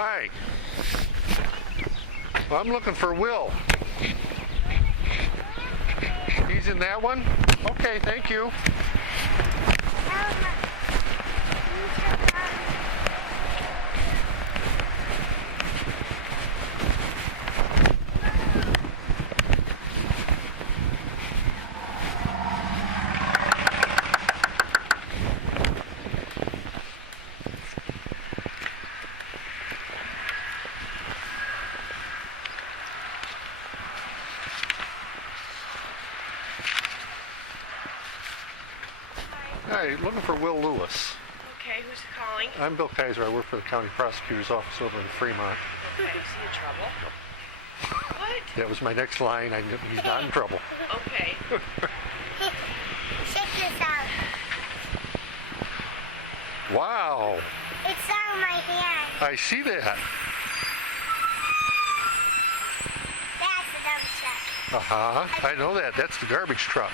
Hi. Well, I'm looking for Will. He's in that one? Okay, thank you. Hi, looking for Will Lewis. Okay, who's calling? I'm Bill Kaiser. I work for the county prosecutor's office over in Fremont. Okay, is he in trouble? What? That was my next line. I knew he's not in trouble. Okay. Check this out. Wow. It's on my hand. I see that. That's a dump truck. Uh-huh. I know that. That's the garbage truck.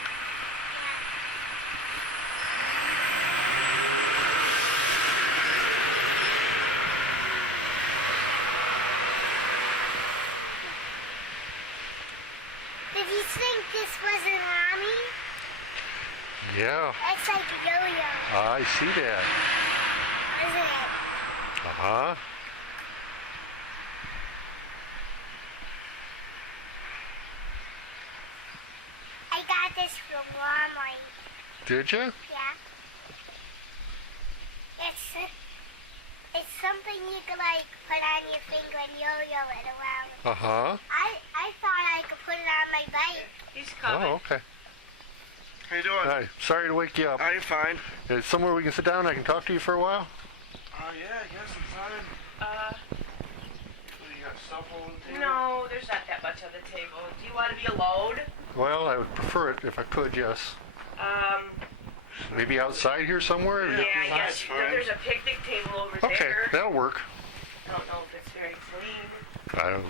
Did you think this was an army? Yeah. It's like a yo-yo, I see that. isn't it? Uh-huh. I got this from Walmart. Did you? Yeah. It's something you could like put on your finger and yo-yo it around. Uh-huh. I thought I could put it on my bike. He's coming. Oh, okay. How you doing? Hi. Sorry to wake you up. I'm fine. Is somewhere we can sit down and I can talk to you for a while? Yeah, I guess I'm fine. What, you got stuff on the table? No, there's not that much on the table. Do you want to be alone? Well, I would prefer it if I could, yes. Maybe outside here somewhere? Yeah, I that's guess fine. there's a picnic table over Okay, there. that'll work. I don't know if it's very clean. I don't,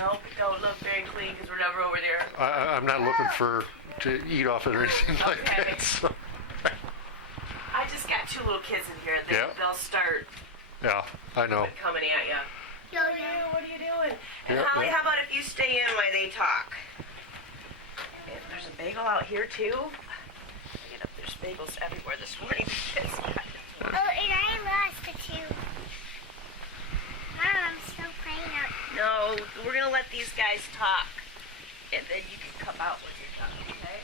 Nope, it don't look very clean because we're never over there. I'm not looking to eat off it or anything like Okay. that. So, I just got two little kids in here. Yeah. They'll start yeah, I know. coming at you. Yo-yo. What are you doing? And Yeah, Holly, yeah. how about if you stay in while they talk? If there's a bagel out here too. Look up, there's bagels everywhere this morning. Oh, and I lost the two. Mom, I'm still playing out. No, we're gonna let these guys talk, and then you can come out when you're done, okay?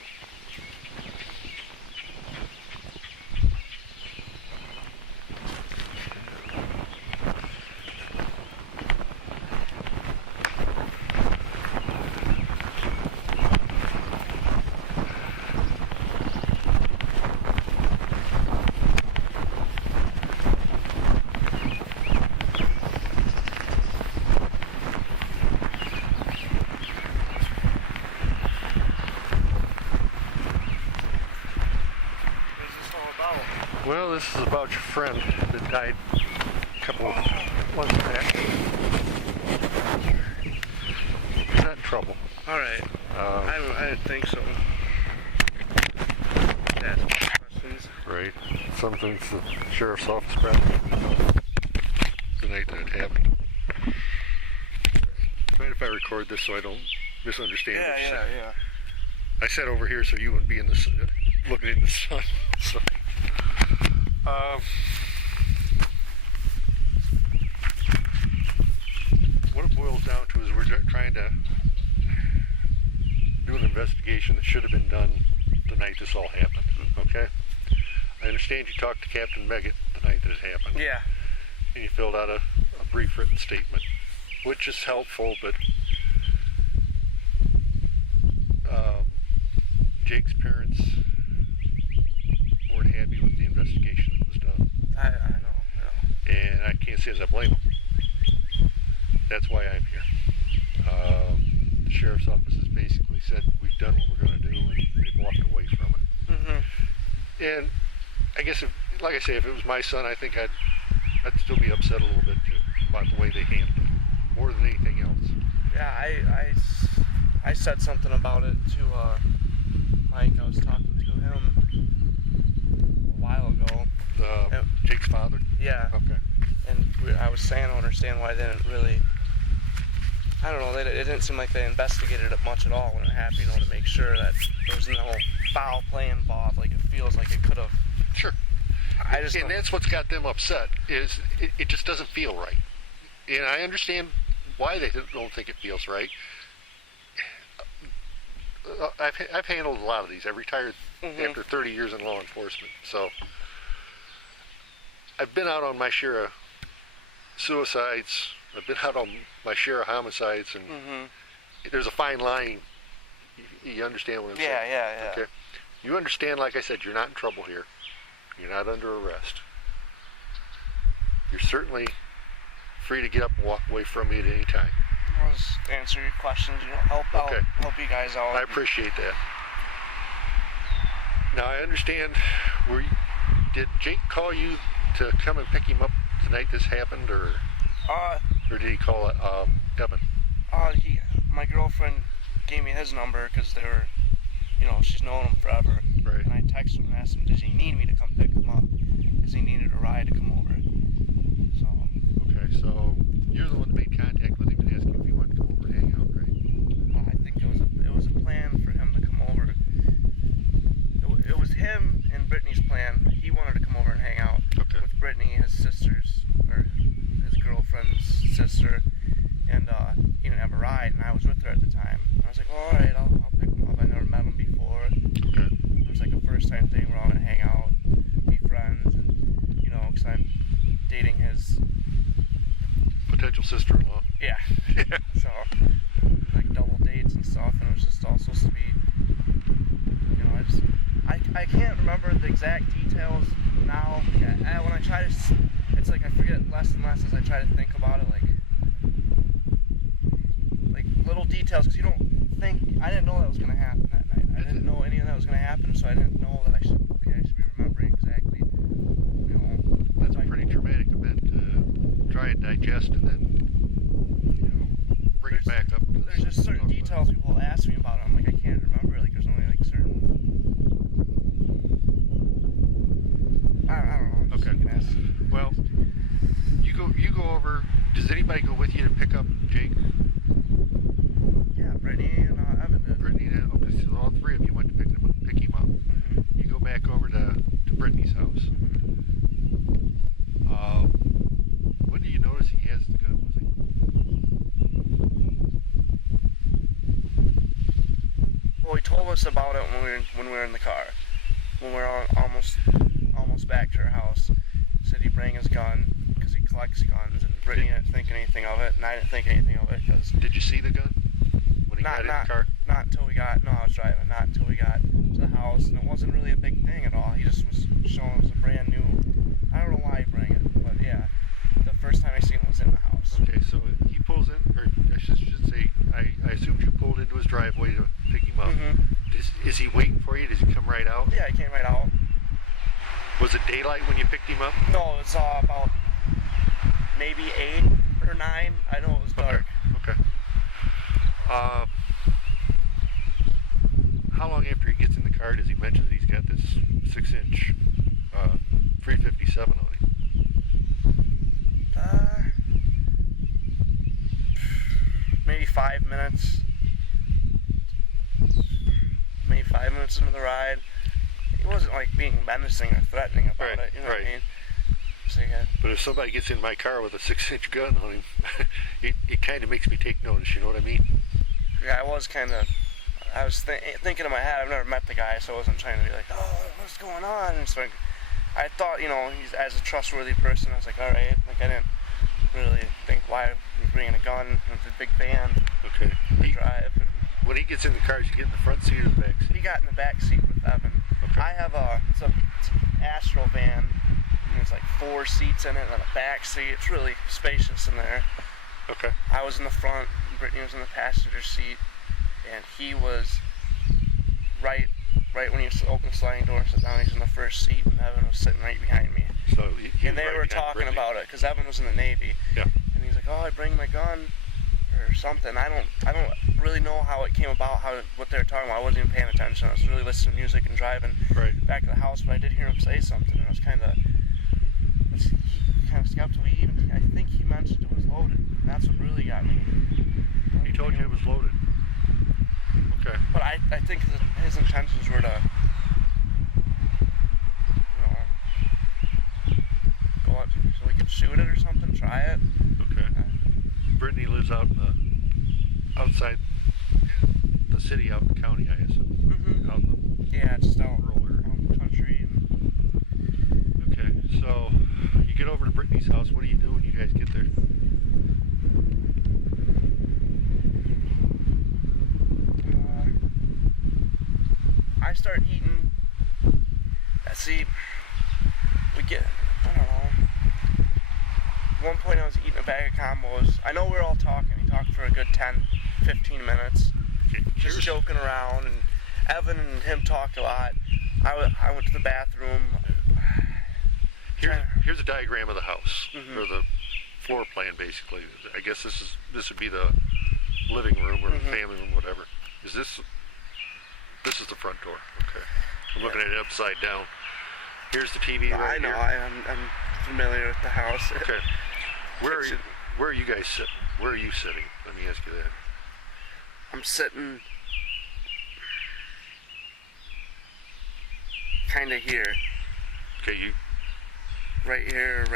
What's this all about? Well, this is about your friend that died a couple of months back. He's not in trouble. All right. I didn't think so. Ask questions. Right. Something's the sheriff's office brought the night that it happened. Mind if I record this so I don't misunderstand what you said? Yeah. I sat over here so you wouldn't be in the looking in the sun. So, what it boils down to is we're trying to do an investigation that should have been done the night this all happened. Okay? I understand you talked to Captain Meggett the night that it happened. Yeah. And you filled out a brief written statement, which is helpful, but Jake's parents weren't happy with the investigation that was done. I know. And I can't say as I blame them. That's why I'm here. The sheriff's office has basically said we've done what we're going to do, and they've walked away from it. Mm-hmm. And I guess, like I say, if it was my son, I think I'd still be upset a little bit too about the way they handled it, more than anything else. Yeah, I said something about it to Mike. I was talking to him a while ago. Jake's father? Yeah. Okay. And I was saying I don't understand why they didn't really, I don't know, it didn't seem like they investigated it much at all when it happened, you know, to make sure that there was no foul play involved. Like, it feels like it could have. Sure. And that's what's got them upset, is it just doesn't feel right. And I understand why they don't think it feels right. I've handled a lot of these. I retired after 30 years in law enforcement, so I've been out on my share of suicides. I've been out on my share of homicides, and there's a fine line. You understand what I'm saying? Yeah. Okay. You understand, like I said, you're not in trouble here. You're not under arrest. You're certainly free to get up and walk away from me at any time. I'll just answer your questions, you know, help you guys out. I appreciate that. Now, I understand, did Jake call you to come and pick him up tonight this happened, or did he call Evan? My girlfriend gave me his number because they were, you know, she's known him forever. Right. And I texted him and asked him, does he need me to come pick him up? Because he needed a ride to come over. So. Okay, so you're the one that made contact with him and asked him if he wanted to come over and hang out, right? I think it was a plan for him to come over. It was him and Brittany's plan. He wanted to come over and hang out with Brittany, his girlfriend's sister, and he didn't have a ride, and I was with her at the time. And I was like, well, all right, I'll pick him up. I never met him before. Okay. It was like a first time thing. We're all gonna hang out, be friends, and you know, because I'm dating his potential sister-in-law. Yeah. So like double dates and stuff, and it was just all supposed to be, you know, I can't remember the exact details now. When I try to, it's like I forget less and less as I try to think about it, like little details, because you don't think, I didn't know that was going to happen that night. I didn't know any of that was going to happen, so I didn't know that I should be remembering exactly, you know. That's a pretty traumatic event to try and digest and then, you know, bring it back up. There's just certain details people ask me about it. I'm like, I can't remember. Like, there's only like certain. I don't know. Okay. Well, you go over. Does anybody go with you to pick up Jake? Yeah, Brittany and Evan did. Brittany did. Okay, so all three of you went to pick him up. Mm-hmm. You go back over to Brittany's house. When do you notice he has the gun with him? Well, he told us about it when we were in the car. When we were almost back to our house. Said he'd bring his gun because he collects guns, and Brittany didn't think anything of it, and I didn't think anything of it because. Did you see the gun when he got in the car? Not until we got. No, I was driving. Not until we got to the house, and it wasn't really a big thing at all. He just was showing us a brand new. I don't know why he bring it, but yeah, the first time I seen him was in the house. Okay, so he pulls in, or I should say, I assumed you pulled into his driveway to pick him up. Mm-hmm. Is he waiting for you? Does he come right out? Yeah, he came right out. Was it daylight when you picked him up? No, it was about maybe 8 or 9. I know it was dark. Okay. How long after he gets in the car does he mention that he's got this 6-inch 357 on him? Maybe 5 minutes. Maybe 5 minutes into the ride. He wasn't like being menacing or threatening about it. You know what I mean? So, yeah. But if somebody gets in my car with a 6-inch gun on him, it kind of makes me take notice. You know what I mean? Yeah, I was thinking in my head. I've never met the guy, so I wasn't trying to be like, oh, what's going on? And so I thought, you know, he's as a trustworthy person. I was like, all right. Like, I didn't really think why he's bringing a gun with a big van. Okay. To drive. When he gets in the car, does he get in the front seat or the back seat? He got in the back seat with Evan. Okay. I have it's an Astro van, and there's like 4 seats in it and a back seat. It's really spacious in there. Okay. I was in the front, Brittany was in the passenger seat, and he was right when he opened the sliding door and sat down, he's in the first seat, and Evan was sitting right behind me. So and they were talking about it, because Evan was in the Navy. Yeah. And he's like, oh, I bring my gun or something. I don't really know how it came about, what they were talking about. I wasn't even paying attention. I was really listening to music and driving back to the house, but I did hear him say something, and I was kind of kind of skeptical. I think he mentioned it was loaded. That's what really got me. He told you it was loaded. Okay. But I think his intentions were to, go out so we could shoot it or something, try it. Okay. Brittany lives out in outside the city, out in the county, I assume. Mm-hmm. Out in Yeah, just out the rural area. in the country. Okay, so you get over to Brittany's house. What do you do when you guys get there? I start eating. See, I don't know. At one point I was eating a bag of combos. I know we were all talking. We talked for a good 10, 15 minutes. Okay, Just joking around, and Evan and him talked a lot. I went to the bathroom. Here's a diagram of the house, Mhm. or the floor plan, basically. I guess this would be the living room or Mhm. family room, whatever. This is the front door. Okay, I'm looking at it upside down. Here's the TV right I know. here. I'm familiar with the house. Okay, where Kitchen. are you guys sitting? Where are you sitting? Let me ask you that. I'm sitting kind of here, Okay, you. right here.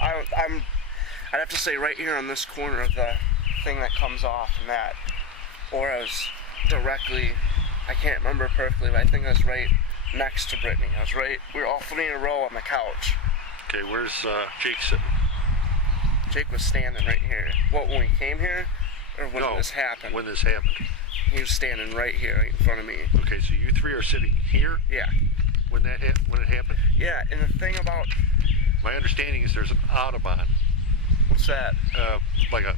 I'd have to say right here on this corner of the thing that comes off and that, or I was directly, I can't remember perfectly, but I think I was right next to Brittany. We were all three in a row on the couch. Okay, where's Jake sitting? Jake was standing right here. What, when we came here? Or when No, this happened? When this happened. He was standing right here, right in front of me. Okay, so you three are sitting here Yeah. when it happened. Yeah, and the thing about, My understanding is there's an Audubon, what's that? like a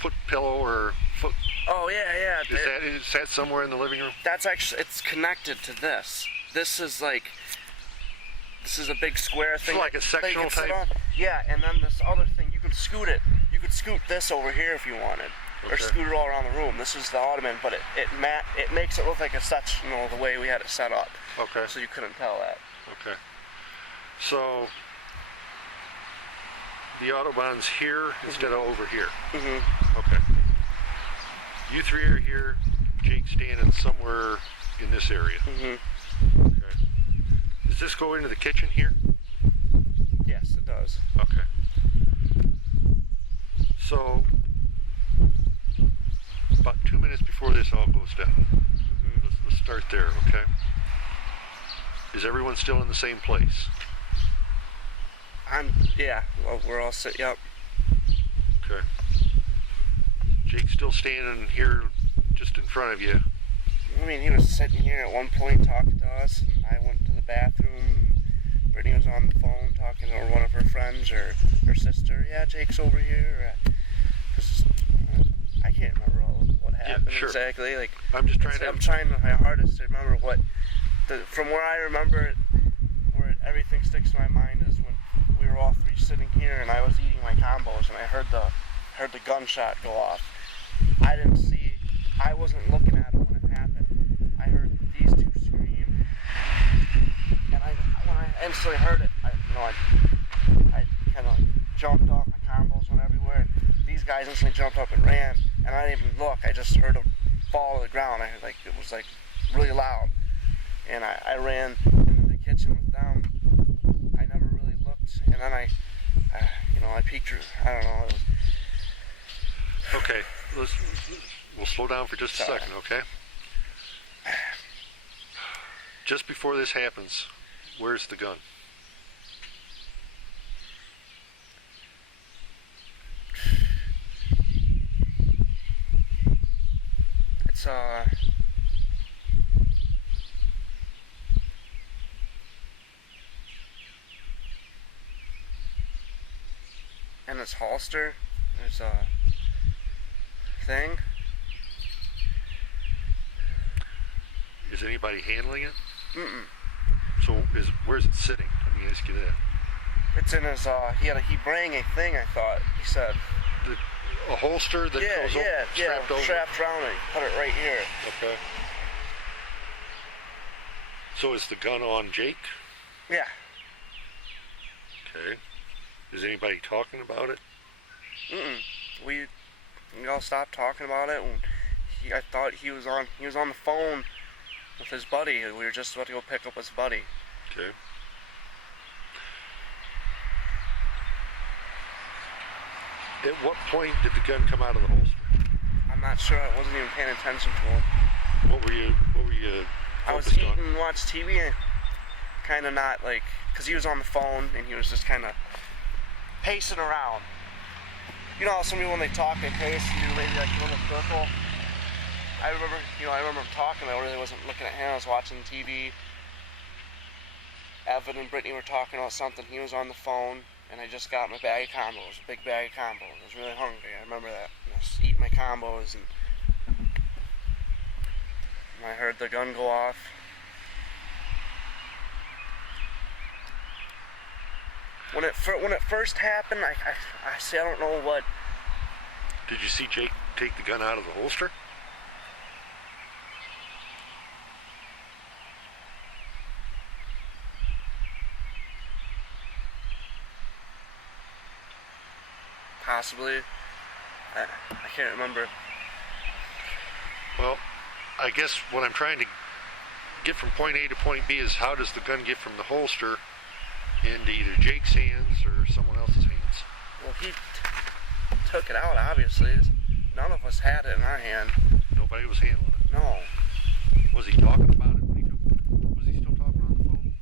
foot pillow or foot. Oh, yeah. Is that somewhere in the living room? That's actually, it's connected to this. This is a big square thing. like a that sectional you can sit type? on. Yeah, and then this other thing, you can scoot it. You could scoot this over here if you wanted. Or Okay. scoot it all around the room. This is the ottoman, but it makes it look like a sectional the way we had it set up. Okay. So you couldn't tell that. Okay. So the Audubon's here instead of over here. Mm-hmm. Okay. You three are here. Jake's standing somewhere in this area. Mm-hmm. Okay. Does this go into the kitchen here? Yes, it does. Okay. So about 2 minutes before this all goes down. Mm-hmm. Let's start there, okay? Is everyone still in the same place? Yeah, well, we're all yep. Okay. Jake's still standing here just in front of you. I mean, he was sitting here at one point talking to us. And I went to the bathroom. And Brittany was on the phone talking to one of her friends or her sister. Yeah, Jake's over here. I can't remember all of what happened sure. exactly. Like I'm just trying I'm trying my hardest to remember from where I remember it, where everything sticks in my mind is when we were all three sitting here and I was eating my combos and I heard the gunshot go off. I wasn't looking at it when it happened. I heard these two scream, and when I instantly heard it, I kind of jumped off. My combos went everywhere. These guys instantly jumped up and ran, and I didn't even look. I just heard them fall to the ground. It was really loud, and I ran into the kitchen with them. I never really looked, and then I peeked through. I don't know. It was, Okay, we'll slow down for just a Sorry. second, okay? Just before this happens, where's the gun? It's in its holster. There's a thing. Is anybody handling it? Mm-mm. So where's it sitting? Let me ask you that. It's in his. He bring a thing. I thought he said. A holster that goes strapped over? Strapped around it. Put it right here. Okay. So is the gun on Jake? Yeah. Okay. Is anybody talking about it? We all stopped talking about it, and I thought he was on the phone with his buddy. We were just about to go pick up his buddy. Okay. At what point did the gun come out of the holster? I'm not sure. I wasn't even paying attention to him. What were you I was focused eating on? and watched TV, and kind of not like, because he was on the phone and he was just kind of pacing around. You know how some people when they talk they pace and do maybe like a little circle. I remember him talking. I really wasn't looking at him. I was watching TV. Evan and Brittany were talking about something. He was on the phone, and I just got my bag of combos, a big bag of combos. I was really hungry. I remember that. I was eating my combos, and I heard the gun go off. When it first happened, I don't know what. Did you see Jake take the gun out of the holster? Possibly. I can't remember. Well, I guess what I'm trying to get from point A to point B is how does the gun get from the holster into either Jake's hands or someone else's hands? Well, he took it out, obviously. None of us had it in our hand. Nobody was handling it. No. Was he talking about it when he took it? Was he still talking on the phone?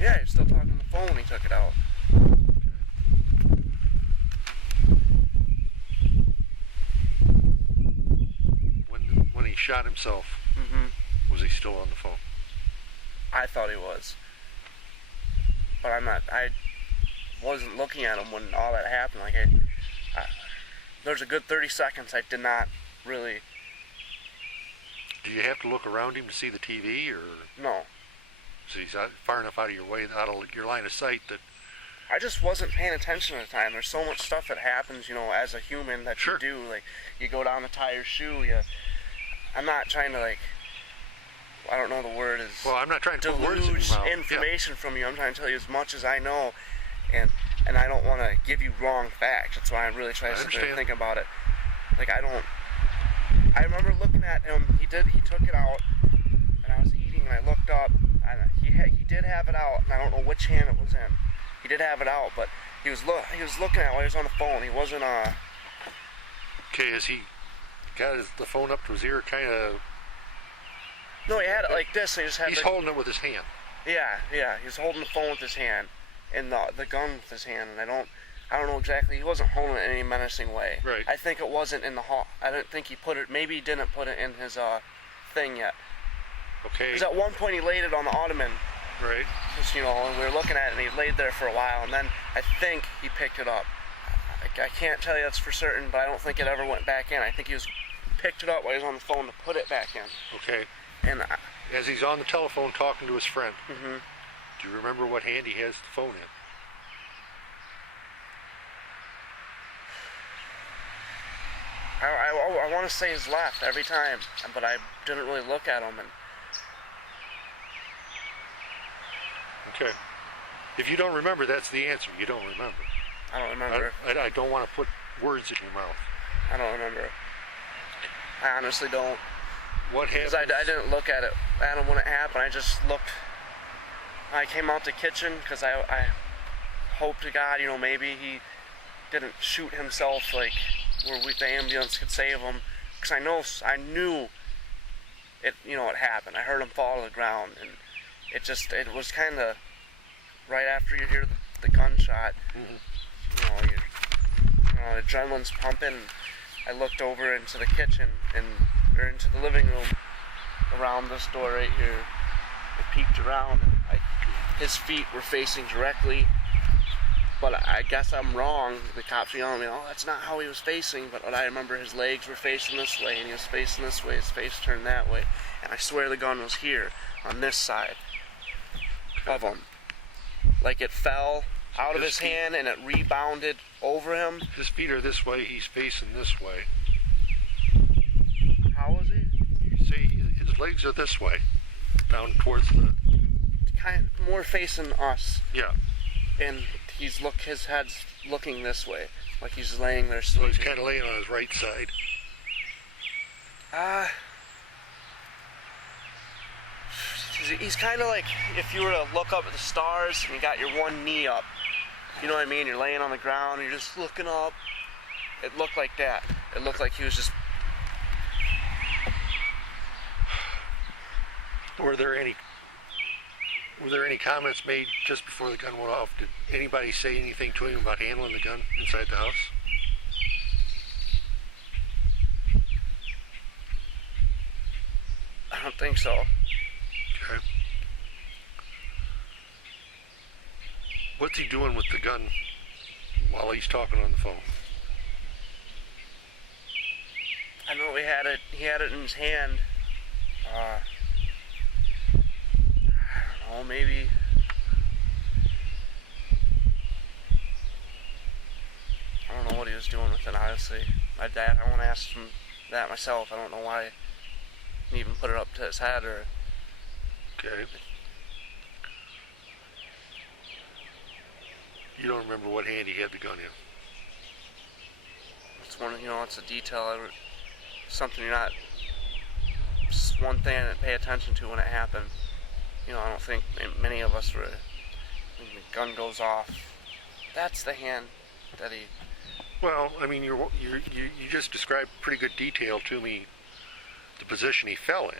Yeah, he was still talking on the phone when he took it out. When he shot himself, was he still on the phone? I thought he was. But I wasn't looking at him when all that happened. Like, there's a good 30 seconds I did not really. Do you have to look around him to see the TV, or No. is he far enough out of your way, out of your line of sight that? I just wasn't paying attention at the time. There's so much stuff that happens, as a human that Sure. you do. Like, you go down to tie your shoe. I'm not trying to, like, I don't know the word is. Well, I'm not trying to put words in your deluge mouth. information from you. I'm trying to tell you as much as I know, and I don't want to give you wrong facts. That's why I really try to sit there and think about it. Like, I remember looking at him. He took it out, and I was eating, and I looked up, and he did have it out, and I don't know which hand it was in. He did have it out, but he was looking at it while he was on the phone. He wasn't Okay, has he got the phone up to his ear, kind of? No, he had it like this. And he just had. He's holding it with his hand. Yeah. He was holding the phone with his hand, and the gun with his hand, and I don't know exactly. He wasn't holding it in any menacing way. Right. I think it wasn't in the hall. I didn't think he put it. Maybe he didn't put it in his thing yet. Okay. Because at one point he laid it on the ottoman. Right. Just and we were looking at it, and he laid there for a while, and then I think he picked it up. I can't tell you that's for certain, but I don't think it ever went back in. I think he picked it up while he was on the phone to put it back in. Okay. And as he's on the telephone talking to his friend, mm-hmm. do you remember what hand he has the phone in? I want to say his left every time, but I didn't really look at him. And okay. If you don't remember, that's the answer. You don't remember. I don't remember. I don't want to put words in your mouth. I don't remember. I honestly don't. What happened? Because I didn't look at him when it happened. I just looked. I came out the kitchen because I hope to God, maybe he didn't shoot himself, like where the ambulance could save him. Because I knew it. It happened. I heard him fall to the ground, and it was kind of right after you hear the gunshot. Mm-hmm. The adrenaline's pumping. I looked over into the kitchen or into the living room around this door right here. I peeked around, and his feet were facing directly. But I guess I'm wrong. The cops were yelling at me, "Oh, that's not how he was facing." But I remember his legs were facing this way, and he was facing this way. His face turned that way, and I swear the gun was here on this side of him. Like it fell out of his hand and it rebounded over him. His feet are this way. He's facing this way. How was he? You see, his legs are this way, down towards the. Kind of more facing us. Yeah. And his head's looking this way, like he's laying there So he's sleeping. kind of laying on his right side. He's kind of like if you were to look up at the stars and you got your one knee up. You know what I mean? You're laying on the ground and you're just looking up. It looked like that. It looked like he was just... Were there any comments made just before the gun went off? Did anybody say anything to him about handling the gun inside the house? I don't think so. Okay. What's he doing with the gun while he's talking on the phone? I know he had it in his hand. I don't know, maybe... I don't know what he was doing with it, honestly. I want to ask him that myself. I don't know why he even put it up to his head or... Okay. You don't remember what hand he had the gun in? It's one, it's a detail, something you're not... It's one thing I didn't pay attention to when it happened. I don't think many of us were... When the gun goes off, that's the hand that he... Well, I mean, you just described pretty good detail to me the position he fell in.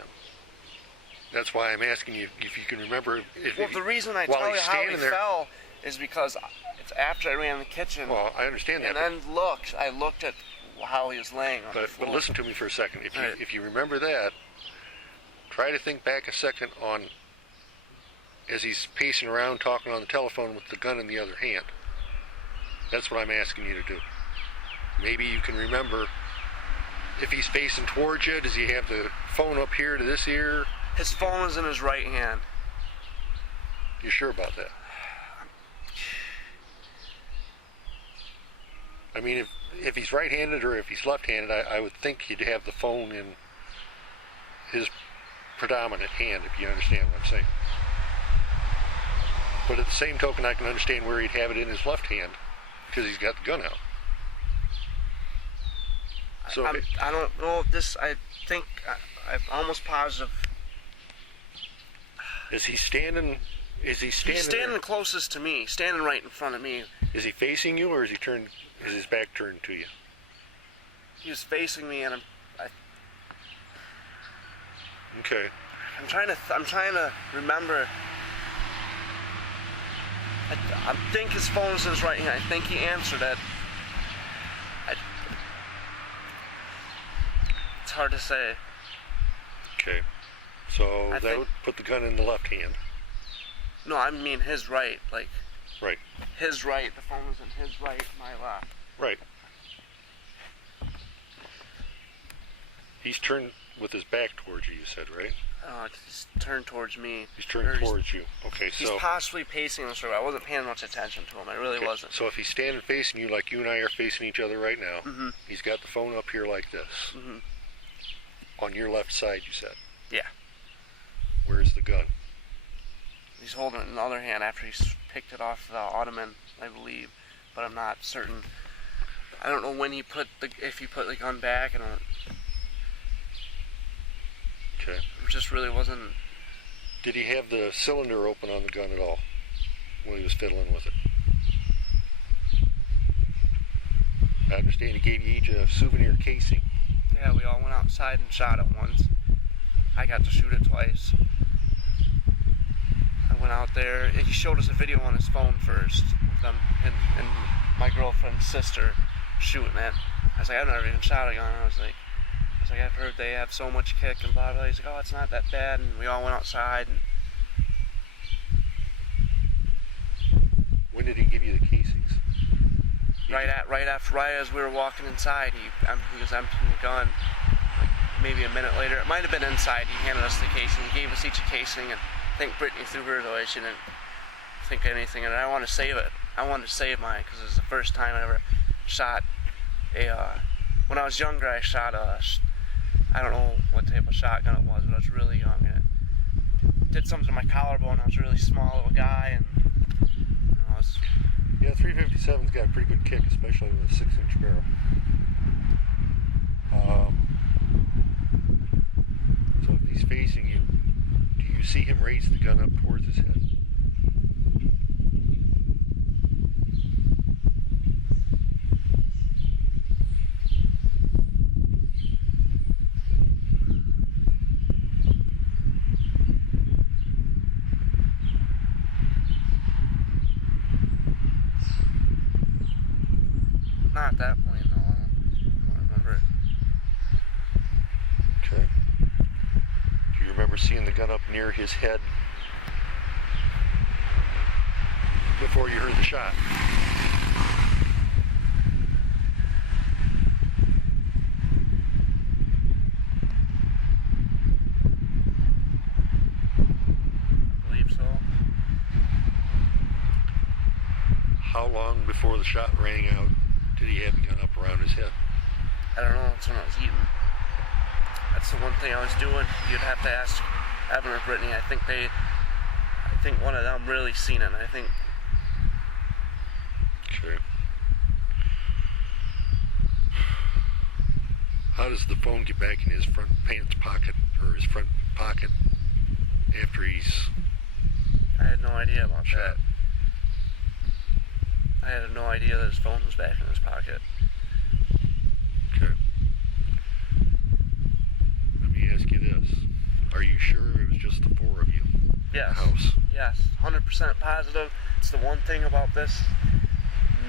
That's why I'm asking you if you can remember. Well, the reason I while tell you he's how he standing there- fell is because it's after I ran in the kitchen Well, I understand that. and then I looked at how he was laying on the But floor. listen to me for a second. Right. If you remember that, try to think back a second on as he's pacing around talking on the telephone with the gun in the other hand. That's what I'm asking you to do. Maybe you can remember if he's facing towards you. Does he have the phone up here to this ear? His phone was in his right hand. You sure about that? I mean, if he's right-handed or if he's left-handed, I would think he'd have the phone in his predominant hand, if you understand what I'm saying. But at the same token, I can understand where he'd have it in his left hand because he's got the gun out. So I don't know if this. I think I'm almost positive. is he standing? Is he standing? He's standing there? closest to me, standing right in front of me. Is he facing you, or is he turned? Is his back turned to you? He was facing me, and Okay. I'm trying to remember. I think his phone was in his right hand. I think he answered it. It's hard to say. Okay. So I that think- would put the gun in the left hand. No, I mean his right. Like Right. his right. The phone was in his right, my left. Right. He's turned with his back towards you, you said, right? He's turned towards me. He's turned Or towards you. Okay, He's so... possibly pacing this way. I wasn't paying much attention to him. I really okay, wasn't. so if he's standing facing you like you and I are facing each other right now, Mhm. he's got the phone up here like this. Mhm. On your left side, you said. Yeah. Where's the gun? He's holding it in the other hand after he's picked it off the ottoman, I believe, but I'm not certain. I don't know when if he put the gun back. I don't. Okay. It just really wasn't. Did he have the cylinder open on the gun at all when he was fiddling with it? I understand he gave you each a souvenir casing. Yeah, we all went outside and shot it once. I got to shoot it twice. I went out there. He showed us a video on his phone first with them and my girlfriend's sister shooting it. I was like, I've never even shot a gun. I was like, I've heard they have so much kick and blah blah. He's like, oh, it's not that bad. And we all went outside. And When did he give you the casings? right as we were walking inside, he was emptying the gun. Like maybe a minute later, it might have been inside. He handed us the casing. He gave us each a casing, and I think Brittany threw hers away. She didn't think anything, and I wanted to save it. I wanted to save mine because it was the first time I ever shot a. When I was younger, I shot a. I don't know what type of shotgun it was, but I was really young, and it did something to my collarbone. I was a really small little guy, and I was Yeah, 357's got a pretty good kick, especially with a 6-inch barrel. So if he's facing you, do you see him raise the gun up towards his head? Not at that point, no. I don't remember it. Okay. Do you remember seeing the gun up near his head before you heard the shot? I believe so. How long before the shot rang out did he have the gun up around his head? I don't know. It's when I was eating. That's the one thing I was doing. You'd have to ask Evan or Brittany. I think one of them really seen it. I think. Okay. How does the phone get back in his front pants pocket or his front pocket after he's I had no idea about shot? that. I had no idea that his phone was back in his pocket. Okay. Let me ask you this. Are you sure it was just the four of you in the Yes. house? Yes. 100% positive. It's the one thing about this.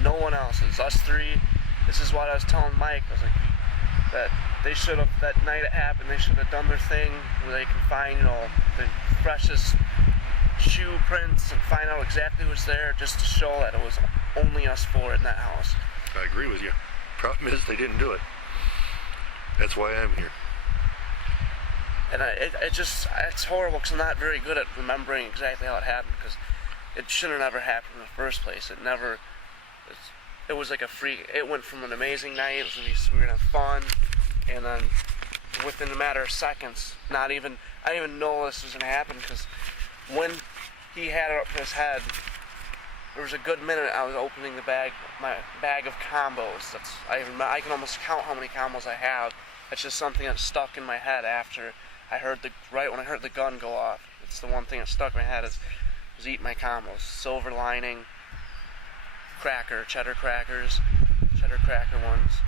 No one else. It's us three. This is what I was telling Mike. I was like, that they should have, that night it happened, they should have done their thing where they can find, you know, the freshest shoe prints and find out exactly what's there, just to show that it was only us four in that house. I agree with you. Problem is they didn't do it. That's why I'm here. And it's horrible because I'm not very good at remembering exactly how it happened, because it shouldn't have ever happened in the first place. It was like a freak. It went from an amazing night, it was gonna be, we were gonna have fun, and then within a matter of seconds, I didn't even know this was gonna happen, because when he had it up to his head, there was a good minute I was opening my bag of combos. I can almost count how many combos I have. It's just something that stuck in my head after right when I heard the gun go off. It's the one thing that stuck in my head was eating my combos. Silver Lining, cheddar cracker ones.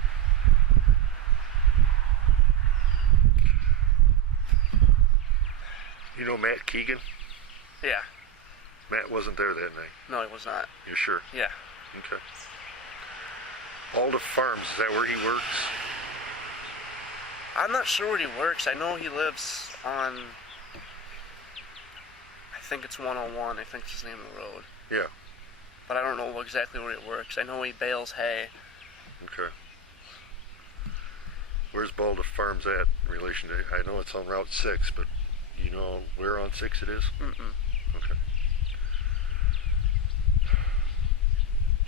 You know Matt Keegan? Yeah. Matt wasn't there that night. No, it was not. You're sure? Yeah. Okay. Alda Farms, is that where he works? I'm not sure where he works. I know he lives on, I think it's 101. I think it's the name of the road. Yeah. But I don't know exactly where he works. I know he bales hay. Okay. Where's Balda Farms at in relation to, I know it's on Route 6, but you know where on 6 it is? Mm-mm. Okay.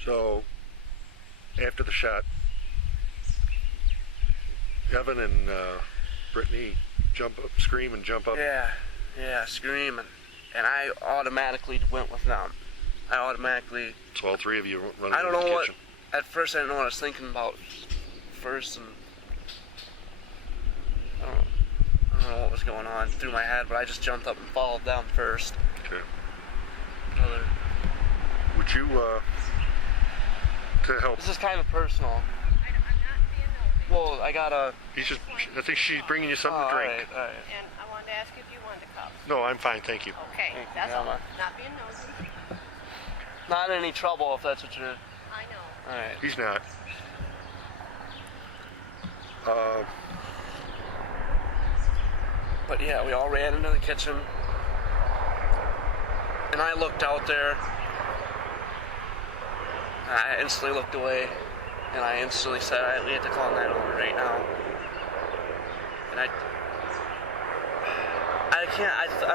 So, after the shot, Evan and Brittany scream and jump up. Yeah, screaming. And I automatically went with them. So all three of you run I don't into know the what, kitchen. at first I didn't know what I was thinking about first, and I don't know what was going on through my head, but I just jumped up and followed them first. Okay. Would you, to help? This is kind of personal. I'm not being nosy. Well, I got a... I think she's bringing you something to drink. All right. And I wanted to ask if you wanted a cup. No, I'm fine, thank you. Okay, Thank you, that's all. Mama. Not being nosy. Not in any trouble if that's what you're... I know. All right. He's not. But yeah, we all ran into the kitchen, and I looked out there, and I instantly looked away, and I instantly said, all right, we have to call 911 right now. And I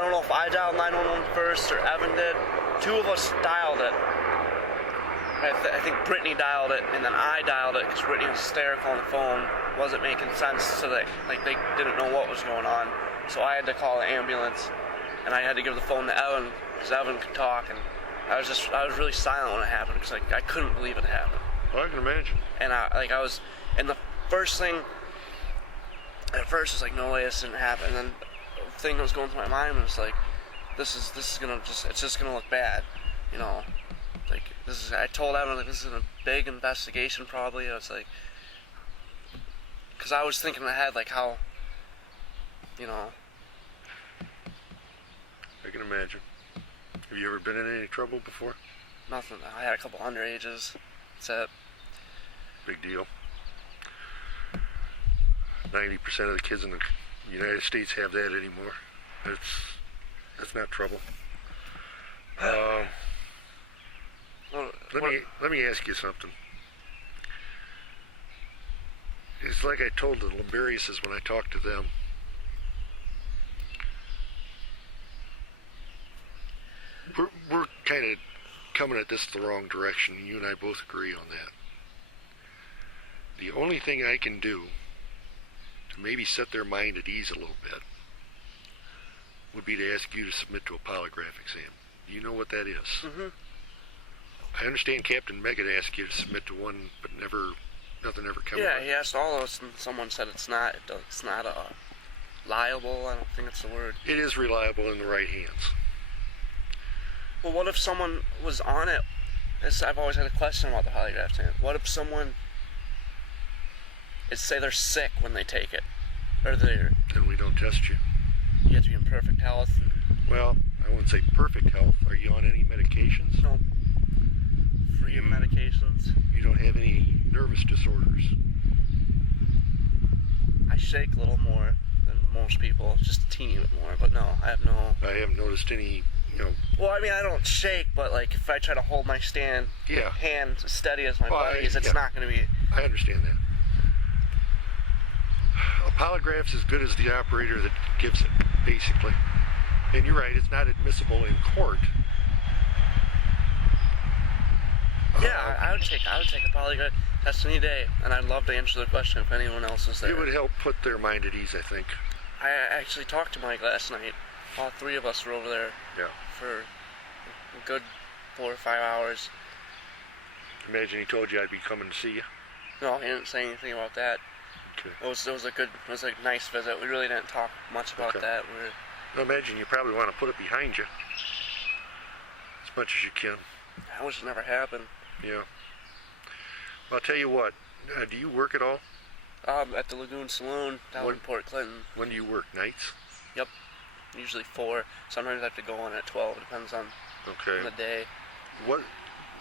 don't know if I dialed 911 first or Evan did. Two of us dialed it. I think Brittany dialed it, and then I dialed it because Brittany was hysterical on the phone, wasn't making sense, so that they didn't know what was going on. So I had to call the ambulance, and I had to give the phone to Evan because Evan could talk, and I was really silent when it happened because like I couldn't believe it happened. Well, I can imagine. And I was, and the first thing, at first it's like, no way, this didn't happen. And then the thing that was going through my mind was like, this is gonna it's just gonna look bad, you know. Like I told Evan like this is a big investigation probably. I was like, because I was thinking ahead like how, you know. I can imagine. Have you ever been in any trouble before? Nothing. I had a couple underages. That's it. Big deal. 90% of the kids in the United States have that anymore. That's not trouble. Let me ask you something. It's like I told the Liberiuses when I talked to them. We're kind of coming at this the wrong direction. You and I both agree on that. The only thing I can do to maybe set their mind at ease a little bit would be to ask you to submit to a polygraph exam. Do you know what that is? Mm-hmm. I understand Captain Meggett asked you to submit to one, but nothing ever came. Yeah, he asked all of us, and someone said it's not liable. I don't think it's the word. It is reliable in the right hands. Well, what if someone was on it? I've always had a question about the polygraph test. What if someone, say they're sick when they take it, or Then we don't test you. You have to be in perfect health. Well, I wouldn't say perfect health. Are you on any medications? No. Free of medications. You don't have any nervous disorders? I shake a little more than most people, just a teeny bit more, but no, I have no... I haven't noticed any, Well, I mean, I don't shake, but like if I try to hold my hand as steady as my buddies, it's not going to be... I understand that. A polygraph's as good as the operator that gives it, basically. And you're right, it's not admissible in court. Yeah, I would take a polygraph test any day, and I'd love to answer the question if anyone else was there. It would help put their mind at ease, I think. I actually talked to Mike last night. All three of us were over there for a good 4 or 5 hours. Imagine he told you I'd be coming to see you. No, he didn't say anything about that. Okay. It was a nice visit. We really didn't talk much about that. I imagine you probably want to put it behind you as much as you can. I wish it never happened. Yeah. Well, I'll tell you what. Do you work at all? At the Lagoon Saloon down in Port Clinton. When do you work? Nights? Yep. Usually 4. Sometimes I have to go on at 12. It depends on the day.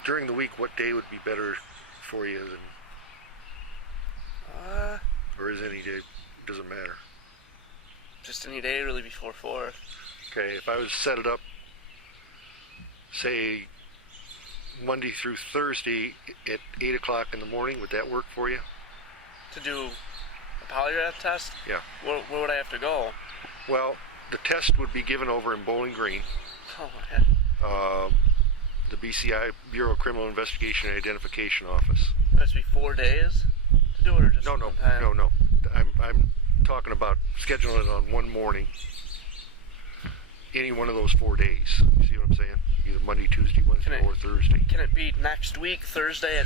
During the week, what day would be better for you than... Or is any day, doesn't matter? Just any day really before 4. Okay, if I was to set it up, say, Monday through Thursday at 8 o'clock in the morning, would that work for you? To do a polygraph test? Yeah. Where would I have to go? Well, the test would be given over in Bowling Green. Oh, yeah. The BCI, Bureau of Criminal Investigation and Identification Office. It has to be 4 days to do it, or just No. one time? No. I'm talking about scheduling it on one morning. Any one of those 4 days. You see what I'm saying? Either Monday, Tuesday, Wednesday, or Thursday. Can it be next week, Thursday?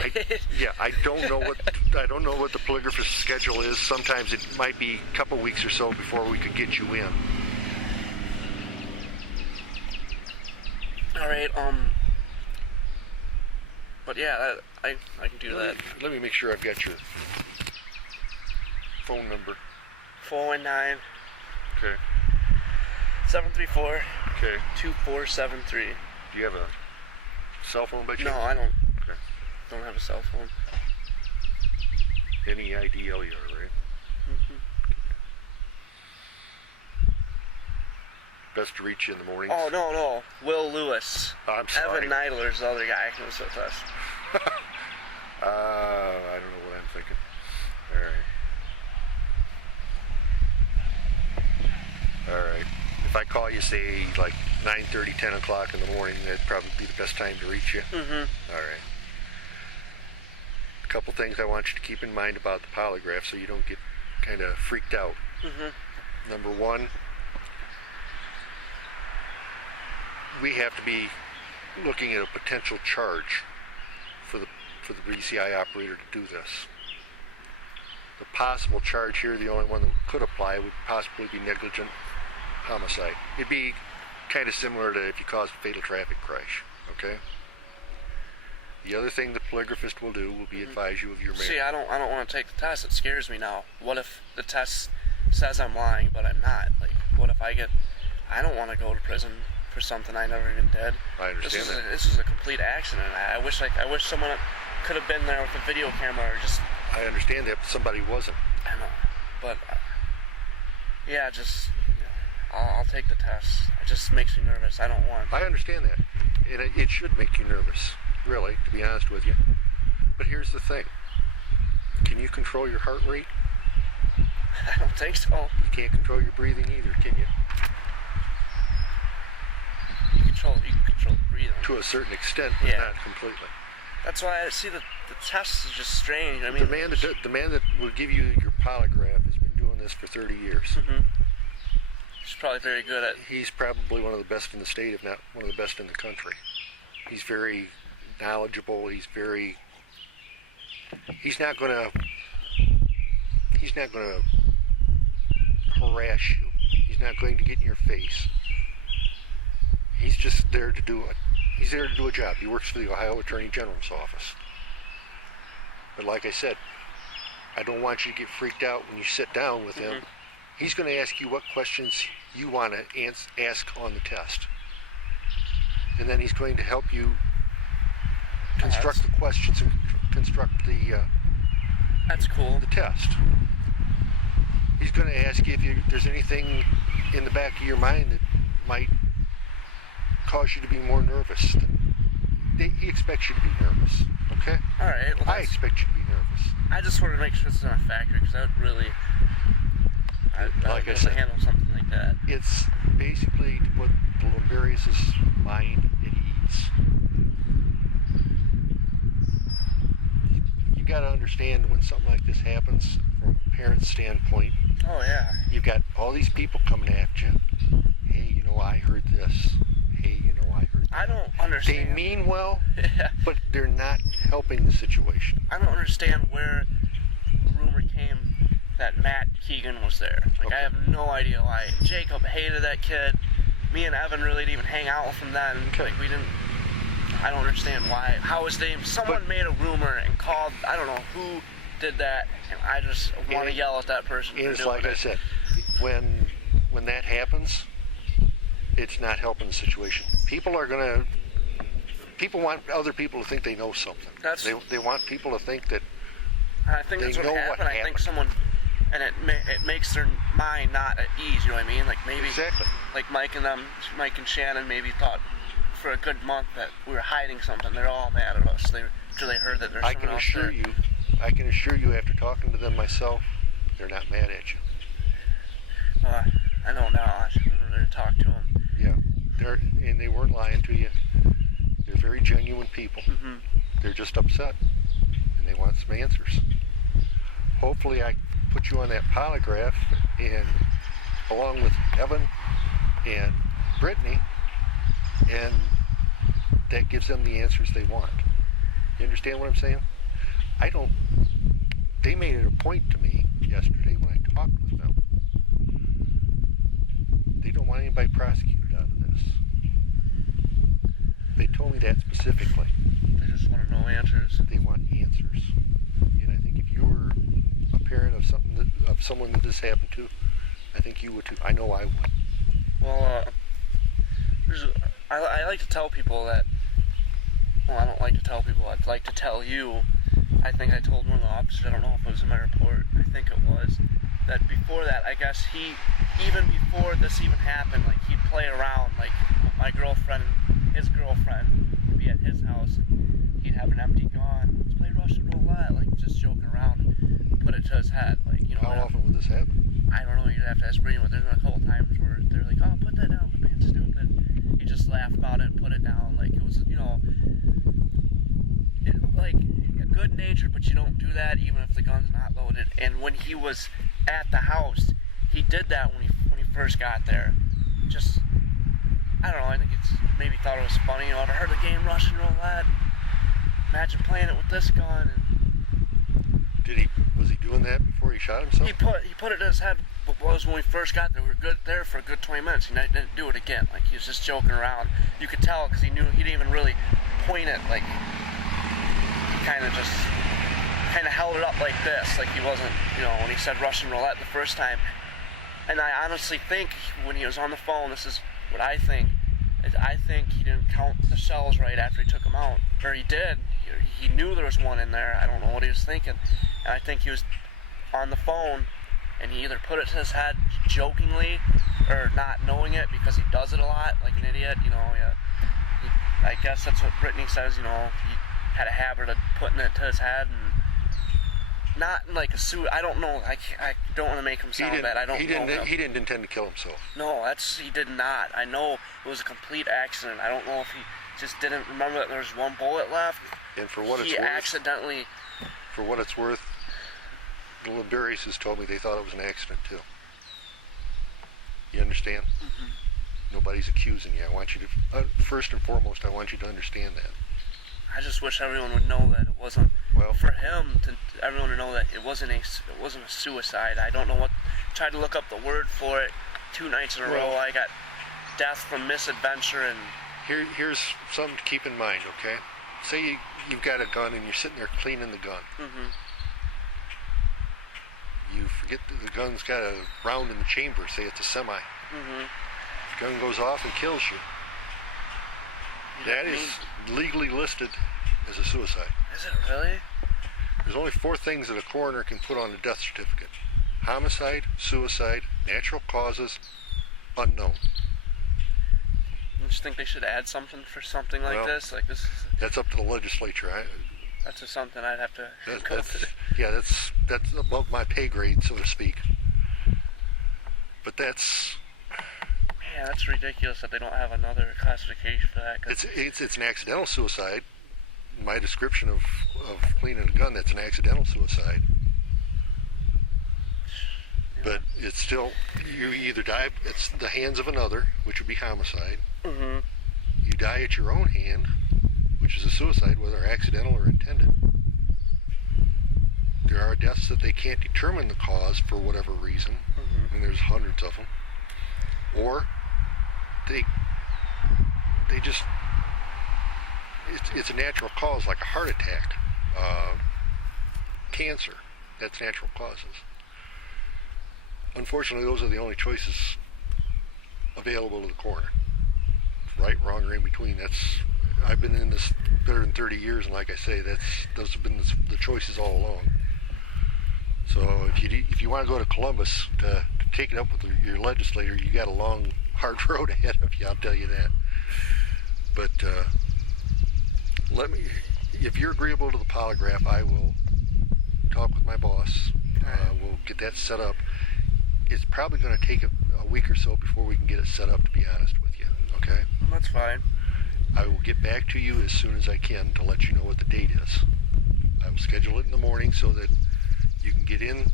I don't know what the polygraphist's schedule is. Sometimes it might be a couple weeks or so before we could get you in. All right. But yeah, I can do that. Let me make sure I've got your phone number. 419. Okay. 734. Okay. 2473. Do you have a cell phone by chance? No, I don't. Okay. Don't have a cell phone. NEIDLER, right? Mm-hmm. Best to reach you in the mornings. Oh, no. Will Lewis. I'm sorry. Evan Neidler's the other guy who was with us. I don't know what I'm thinking. All right. If I call you, say, like 9:30, 10 o'clock in the morning, that'd probably be the best time to reach you. Mm-hmm. All right. A couple things I want you to keep in mind about the polygraph so you don't get kind of freaked out. Mm-hmm. Number one, we have to be looking at a potential charge for the BCI operator to do this. The possible charge here, the only one that could apply, would possibly be negligent homicide. It'd be kind of similar to if you cause a fatal traffic crash, okay? The other thing the polygraphist will do will be advise you of your merit. See, I don't want to take the test. It scares me now. What if the test says I'm lying, but I'm not? Like, what if I don't want to go to prison for something I never even did. I understand that. This is a complete accident. I wish someone could have been there with a video camera or just. I understand that, but somebody wasn't. I know, but yeah, just I'll take the test. It just makes me nervous. I don't want. I understand that, and it should make you nervous, really, to be honest with you. But here's the thing: can you control your heart rate? I don't think so. You can't control your breathing either, can you? You can control the breathing to a certain extent, but not completely. That's why I see the test is just strange. I mean, the man that will give you your polygraph has been doing this for 30 years. Mm-hmm. He's probably very good at. He's probably one of the best in the state, if not one of the best in the country. He's very knowledgeable. He's not gonna harass you. He's not going to get in your face. He's just there to do it. He's there to do a job. He works for the Ohio Attorney General's office. But like I said, I don't want you to get freaked out when you sit down with him. He's going to ask you what questions you want to ask on the test. And then he's going to help you construct the questions and construct the that's cool. The test. He's going to ask you if there's anything in the back of your mind that might cause you to be more nervous. He expects you to be nervous, okay? All right. Well, I expect you to be nervous. I just want to make sure it's not a factor because I would really, like I said, handle something like that. It's basically to put the Lumberious's mind at ease. You got to understand when something like this happens from a parent's standpoint. Oh yeah. You've got all these people coming after you. Hey, I heard this. Hey, I heard that. I don't understand. They mean well, but they're not helping the situation. I don't understand where the rumor came that Matt Keegan was there. I have no idea why. Jacob hated that kid. Me and Evan really didn't even hang out with him then. Okay. We didn't. I don't understand why. How was they? Someone made a rumor and called. I don't know who did that, and I just want to yell at that person. And it's like I said, when that happens, it's not helping the situation. People want other people to think they know something. They want people to think that I think that's what happened. I think someone, and it makes their mind not at ease. You know what I mean? Like maybe exactly. Like Mike and Shannon maybe thought for a good month that we were hiding something. They're all mad at us. They heard that there's someone else there. I can assure you, after talking to them myself, they're not mad at you. I know now. I shouldn't really talk to them. Yeah, they weren't lying to you. They're very genuine people. Mm-hmm. They're just upset, and they want some answers. Hopefully, I put you on that polygraph, and along with Evan and Brittany, and that gives them the answers they want. You understand what I'm saying? They made it a point to me yesterday when I talked with them. They don't want anybody prosecuted out of this. They told me that specifically. They just want to know answers. They want answers. And I think if you were a parent of someone that this happened to, I think you would too. I know I would. Well, I like to tell people that. Well, I don't like to tell people. I'd like to tell you. I think I told one of the officers. I don't know if it was in my report. I think it was. That before that, I guess even before this even happened, like he'd play around, like my girlfriend, his girlfriend, would be at his house, and he'd have an empty gun. Let's play Russian roulette, like just joking around, and put it to his head, like How often would this happen? I don't know. You'd have to ask Brady, but there's been a couple times where they're like, "Oh, put that down, we're being stupid." He just laughed about it and put it down, like it was, like good natured, but you don't do that even if the gun's not loaded. And when he was at the house, he did that when he first got there. Just I don't know, I think it's maybe thought it was funny, I've heard the game Russian roulette. Imagine playing it with this gun. And was he doing that before he shot himself? he put it in his head. Was when we first got there, we were there for a good 20 minutes. He didn't do it again. Like, he was just joking around. You could tell because he knew he didn't even really point it. Like, he kind of held it up like this. Like, he wasn't, when he said Russian roulette the first time. And I honestly think when he was on the phone, this is what I think, is I think he didn't count the shells right after he took them out. Or he did. He knew there was one in there. I don't know what he was thinking. And I think he was on the phone, and he either put it to his head jokingly or not knowing it because he does it a lot like an idiot. I guess that's what Brittany says. He had a habit of putting it to his head, and not in like a suit. I don't know. I don't want to make him sound bad. I don't know him. He didn't intend to kill himself. No, he did not. I know it was a complete accident. I don't know if he just didn't remember that there was one bullet left. And for what he accidentally. For what it's worth, the Liberis has told me they thought it was an accident too. You understand? Mm-hmm. Nobody's accusing you. I want you to, first and foremost, I want you to understand that. I just wish everyone would know that it wasn't. Well, for him, everyone to know that it wasn't a suicide. I don't know what. Tried to look up the word for it 2 nights in a row. I got death from misadventure and. Here's something to keep in mind, okay? Say you've got a gun and you're sitting there cleaning the gun. Mm-hmm. You forget that the gun's got a round in the chamber. Say it's a semi. Mm-hmm. The gun goes off and kills you. That is legally listed as a suicide. Is it really? There's only 4 things that a coroner can put on a death certificate: homicide, suicide, natural causes, unknown. You just think they should add something for something like this? Like this? That's up to the legislature. That's just something I'd have to go through. Yeah, that's above my pay grade, so to speak. But that's. Yeah, that's ridiculous that they don't have another classification for that. It's an accidental suicide. My description of cleaning a gun, that's an accidental suicide. Yeah. But it's still, you either die at the hands of another, which would be homicide. Mm-hmm. You die at your own hand, which is a suicide, whether accidental or intended. There are deaths that they can't determine the cause for whatever reason, and there's hundreds of them. Or they just, it's a natural cause, like a heart attack, cancer. That's natural causes. Unfortunately, those are the only choices available to the coroner. Right, wrong, or in between. I've been in this better than 30 years, and like I say, those have been the choices all along. So if you want to go to Columbus to take it up with your legislator, you got a long, hard road ahead of you. I'll tell you that. But if you're agreeable to the polygraph, I will talk with my boss. We'll get that set up. It's probably going to take a week or so before we can get it set up, to be honest with you. Okay? That's fine. I will get back to you as soon as I can to let you know what the date is. I will schedule it in the morning so that you can get in,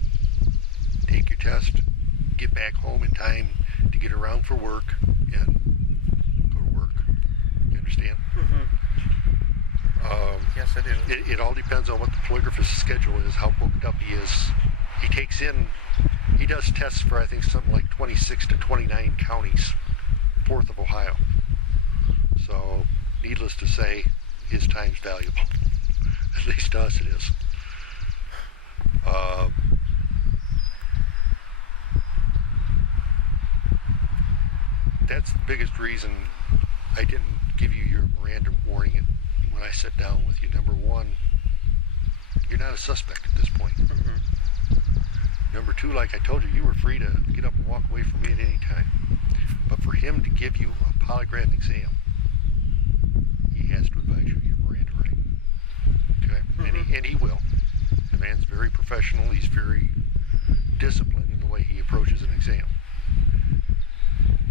take your test, get back home in time to get around for work, and go to work. You understand? Mm-hmm. Yes, I do. It all depends on what the polygraphist's schedule is, how booked up he is. He does tests for, I think, something like 26 to 29 counties north of Ohio. So, needless to say, his time's valuable. At least to us it is. That's the biggest reason I didn't give you your Miranda warning when I sat down with you. Number one, you're not a suspect at this point. Mm-hmm. Number two, like I told you, you were free to get up and walk away from me at any time. But for him to give you a polygraph exam, he has to advise you your Miranda right. Okay? Mm-hmm. And he will. The man's very professional. He's very disciplined in the way he approaches an exam.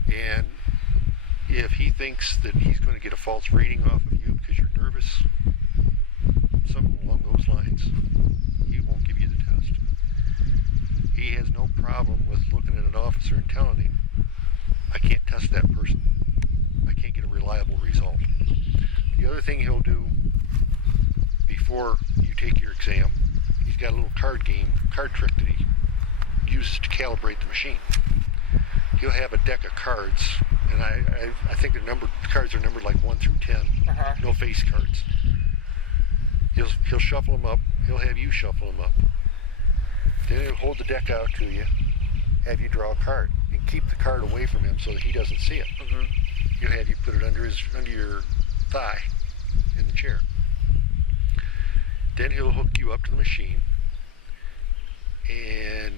And if he thinks that he's going to get a false reading off of you because you're nervous, something along those lines, he won't give you the test. He has no problem with looking at an officer and telling him, I can't test that person. I can't get a reliable result. The other thing he'll do before you take your exam, he's got a little card trick that he uses to calibrate the machine. He'll have a deck of cards, and I think the cards are numbered like 1 through 10. No face cards. He'll shuffle them up. He'll have you shuffle them up. Then he'll hold the deck out to you, have you draw a card, and keep the card away from him so that he doesn't see it. He'll have you put it under your thigh in the chair. Then he'll hook you up to the machine, and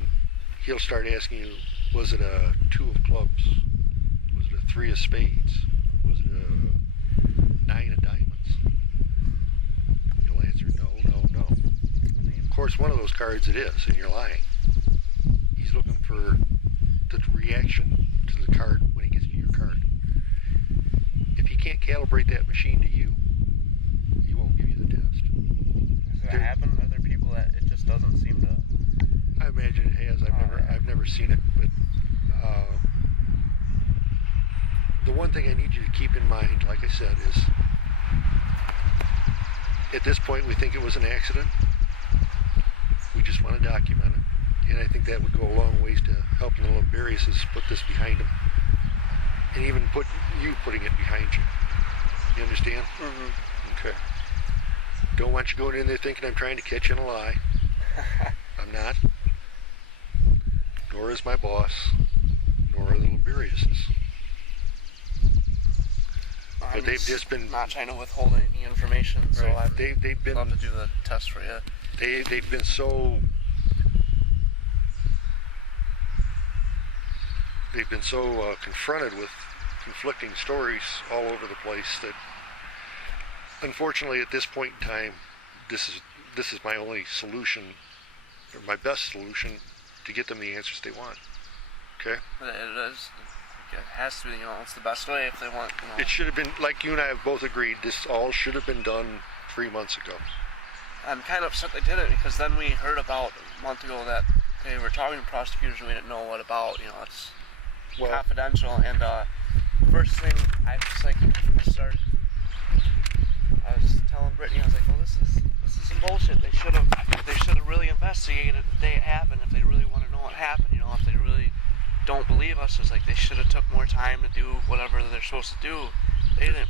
he'll start asking you, was it a 2 of clubs? Was it a 3 of spades? Was it a 9 of diamonds? You'll answer no, no, no. Of course, one of those cards it is, and you're lying. He's looking for the reaction to the card when he gets to your card. If he can't calibrate that machine to you, he won't give you the test. Does that happen? Are there people that it just doesn't seem to? I imagine it has. I've never seen it, but the one thing I need you to keep in mind, like I said, is at this point we think it was an accident. We just want to document it, and I think that would go a long ways to helping the Lumberiuses put this behind them, and even putting it behind you. You understand? Okay. Don't want you going in there thinking I'm trying to catch you in a lie. I'm not. Nor is my boss, nor are the Lumberiuses. But they've just been not trying to withhold any information, so right. They've been love to do the test for you. They've been so confronted with conflicting stories all over the place that, unfortunately, at this point in time, this is my only solution, or my best solution, to get them the answers they want. Okay? It has to be, it's the best way if they want, It should have been, like you and I have both agreed, this all should have been done 3 months ago. I'm kind of upset they did it, because then we heard about a month ago that they were talking to prosecutors we didn't know what about, it's confidential, and first thing I was telling Brittany, I was like, well, this is some bullshit. They should have really investigated it the day it happened if they really want to know what happened, if they really don't believe us. It's like they should have took more time to do whatever they're supposed to do. They didn't.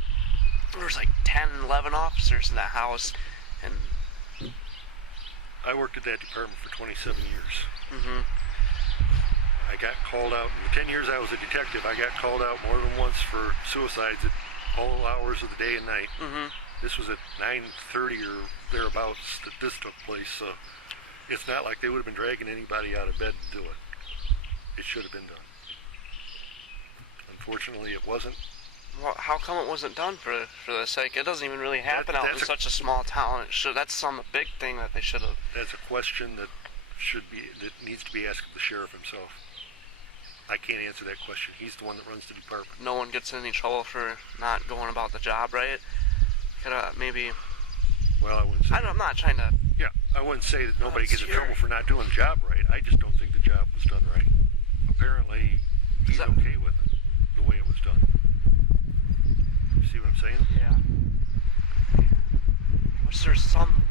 There was like 10, 11 officers in that house, and I worked at that department for 27 years. Mm-hmm. I got called out, in the 10 years I was a detective, I got called out more than once for suicides at all hours of the day and night. Mm-hmm. This was at 9:30 or thereabouts that this took place, so it's not like they would have been dragging anybody out of bed to do it. It should have been done. Unfortunately, it wasn't. Well, how come it wasn't done for the sake? It doesn't even really happen out in such a small town. That's some big thing that they should have. That's a question that needs to be asked of the sheriff himself. I can't answer that question. He's the one that runs the department. No one gets in any trouble for not going about the job right. Could maybe. Well, I wouldn't say. I'm not trying to. Yeah, I wouldn't say that nobody gets in trouble for not doing the job right. I just don't think the job was done right. Apparently, he's okay with it, the way it was done. You see what I'm saying? Yeah. Was there some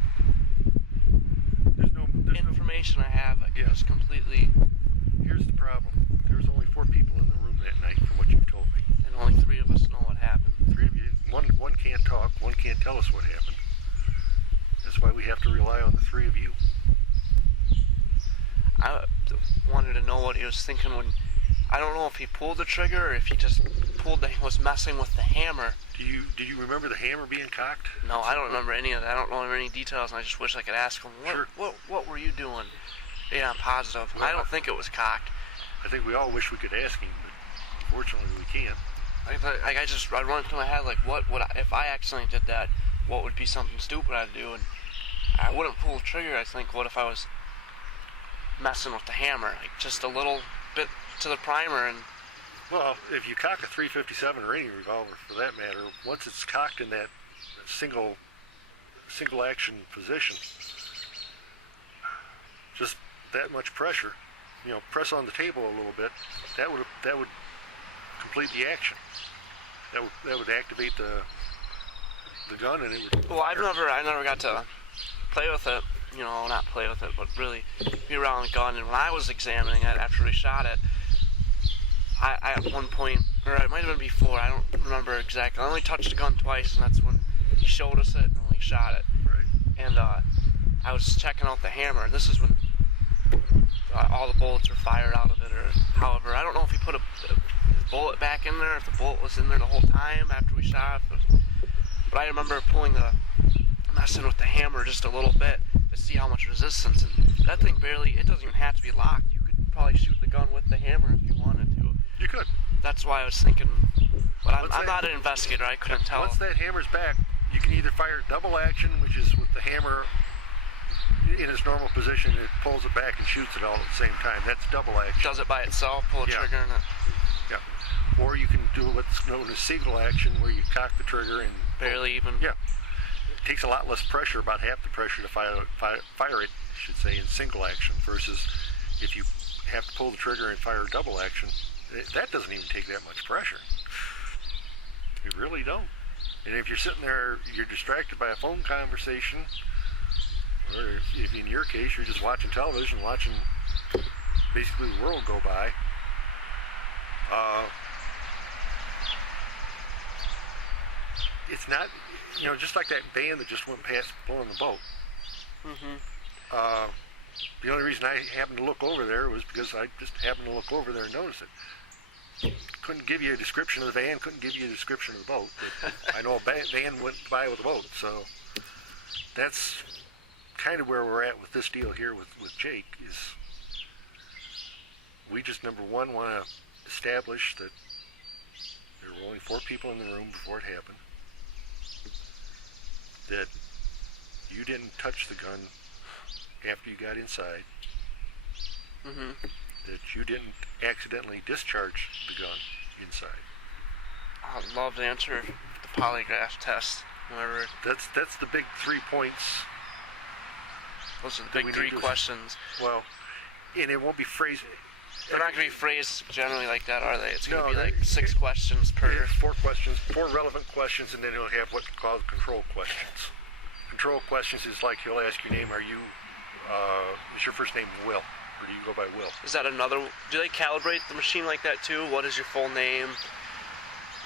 There's information I have that Yeah. just completely. Here's the problem. There was only 4 people in the room that night, from what you've told me. And only 3 of us know what happened. 3 of you. One can't talk. One can't tell us what happened. That's why we have to rely on the 3 of you. I wanted to know what he was thinking when. I don't know if he pulled the trigger or if he just was messing with the hammer. Do you remember the hammer being cocked? No, I don't remember any of that. I don't remember any details, and I just wish I could ask him. Sure. What were you doing? Yeah, I'm positive. Well, I don't think it was cocked. I think we all wish we could ask him, but unfortunately we can't. I run through my head like, what would if I accidentally did that? What would be something stupid I'd do? And I wouldn't pull the trigger. I think, what if I was messing with the hammer, like just a little bit to the primer and. Well, if you cock a .357 or any revolver for that matter, once it's cocked in that single action position, just that much pressure, press on the table a little bit, that would complete the action. That would activate the gun, and it would. Well, I never got to play with it. You know, not play with it, but really be around the gun. And when I was examining it after we shot it, I at one point, or it might have been before, I don't remember exactly. I only touched the gun twice, and that's when he showed us it and when he shot it. Right. And I was checking out the hammer, and this is when all the bullets were fired out of it, or however. I don't know if he put his bullet back in there, if the bullet was in there the whole time after we shot it. But I remember messing with the hammer just a little bit to see how much resistance. And that thing barely, it doesn't even have to be locked. You could probably shoot the gun with the hammer if you wanted to. You could. That's why I was thinking, but I'm not an investigator, I couldn't tell. Once that hammer's back, you can either fire double action, which is with the hammer in its normal position, it pulls it back and shoots it all at the same time. That's double action. Does it by itself, pull a trigger and it... Yeah. Or you can do what's known as single action, where you cock the trigger and... Barely even? Yeah. It takes a lot less pressure, about half the pressure to fire it, I should say, in single action, versus if you have to pull the trigger and fire double action, that doesn't even take that much pressure. You really don't. And if you're sitting there, you're distracted by a phone conversation, or if in your case you're just watching television, watching basically the world go by, it's not, just like that band that just went past blowing the boat. Mm-hmm. The only reason I happened to look over there was because I just happened to look over there and notice it. Couldn't give you a description of the van, couldn't give you a description of the boat. But I know a van went by with a boat, so that's kind of where we're at with this deal here with Jake. Is we just, number one, want to establish that there were only 4 people in the room before it happened, that you didn't touch the gun after you got inside, Mm-hmm. that you didn't accidentally discharge the gun inside. I'd love to answer the polygraph test. Whenever That's the big 3 points. those are the that big we 3 need to- questions. Well, and it won't be phrased. They're not going to be phrased generally like that, are they? It's going to No, be like they- 6 questions per... There's 4 questions, 4 relevant questions, and then he'll have what's called control questions. Control questions is like he'll ask your name. Is your first name Will, or do you go by Will? Is that another... Do they calibrate the machine like that too? What is your full name?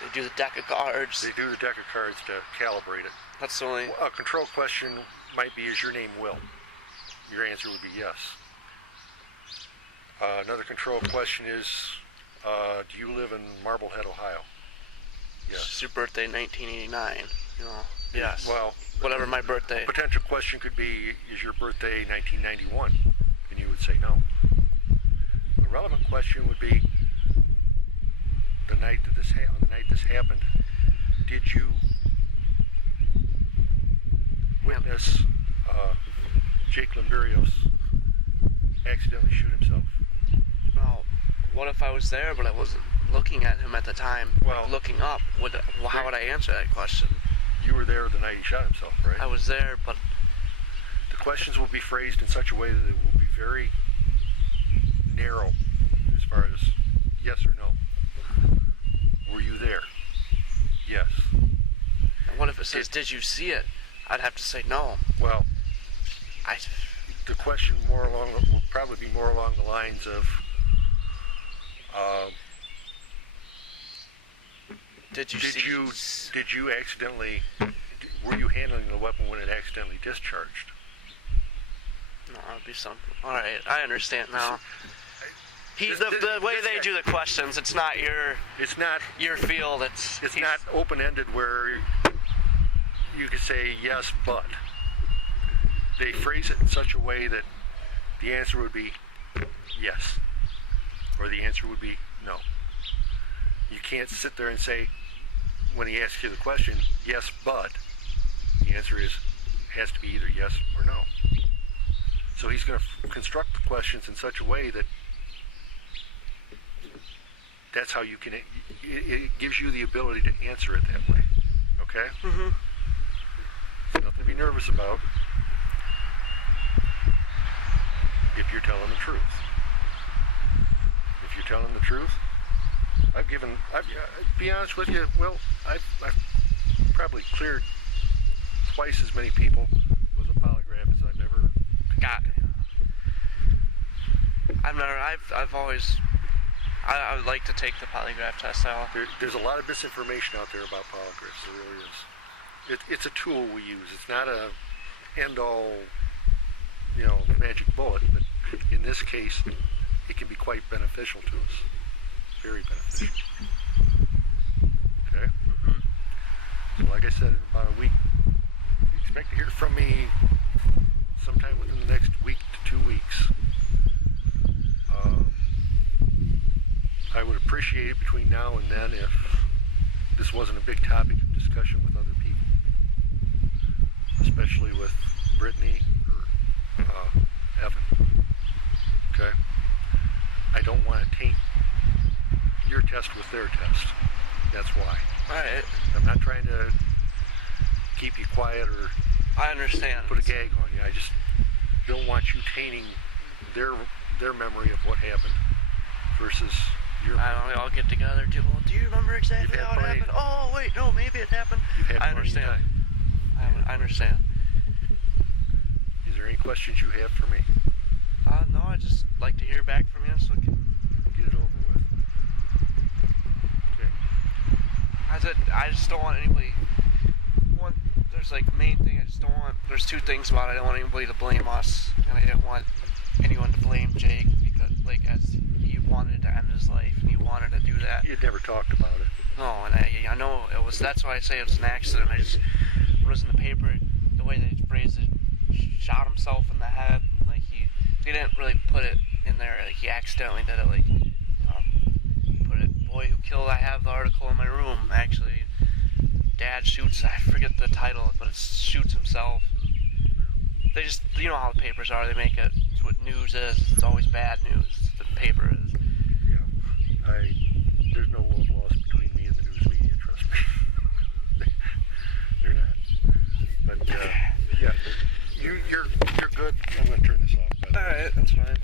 They do the deck of cards. They do the deck of cards to calibrate it. That's the only... A control question might be, is your name Will? Your answer would be yes. Another control question is, do you live in Marblehead, Ohio? Yes. It's your birthday, 1989. Yes. Well, Whatever my birthday. potential question could be, is your birthday 1991? And you would say no. A relevant question would be, the night this happened, did you witness Jake Limberios accidentally shoot himself? Well, what if I was there, but I wasn't looking at him at the time? Well- looking up. How would I answer that question? You were there the night he shot himself, right? I was there, but The questions will be phrased in such a way that it will be very narrow as far as yes or no. Were you there? Yes. what if it says, did you see it? I'd have to say no. Well, I... the question will probably be more along the lines of, Did you were you handling the weapon when it accidentally discharged? No, that'd be something. All right, I understand now. The way they do the questions, it's not It's not field. It's not open-ended where you could say yes, but. They phrase it in such a way that the answer would be yes, or the answer would be no. You can't sit there and say, when he asks you the question, yes, but. The answer has to be either yes or no. So he's going to construct the questions in such a way that that's how you can, it gives you the ability to answer it that way. Okay? Mm-hmm. It's nothing to be nervous about if you're telling the truth. If you're telling the truth, I've be honest with you, well, I've probably cleared twice as many people with a polygraph as I've ever got. I've always, I would like to take the polygraph test. There's a lot of misinformation out there about polygraphs. There really is. It's a tool we use. It's not a end-all, magic bullet. But in this case, it can be quite beneficial to us. Very beneficial. Okay. Mm-hmm. So, like I said, in about a week, you expect to hear from me sometime within the next week to 2 weeks. I would appreciate it between now and then if this wasn't a big topic of discussion with other people, especially with Brittany or Evan. Okay? I don't want to taint your test with their test. That's why. Alright. I'm not trying to keep you quiet or I understand. put a gag on you. I just don't want you tainting their memory of what happened versus your memory. I don't know, I'll get together. Do you remember exactly how it happened? Oh, wait, no, maybe it happened. I understand. I understand. Is there any questions you have for me? No, I'd just like to hear back from you so we can Get it over with. Okay. I just don't want anybody. There's like main thing. I just don't want. There's two things about it. I don't want anybody to blame us, and I didn't want anyone to blame Jake because, as he wanted to end his life and he wanted to do that. You had never talked about it. No, and I know it was. That's why I say it was an accident. When it was in the paper, the way they phrased it, shot himself in the head. And, they didn't really put it in there. Like he accidentally did it. Put it. Boy who killed. I have the article in my room actually. Dad shoots. I forget the title, but it shoots himself. They just, how the papers are. They make it. It's what news is. It's always bad news. The paper is. Yeah. There's no love lost between me and the news media. Trust me. They're not. But yeah, you're good. I'm gonna turn this off. By the way. All right, that's fine.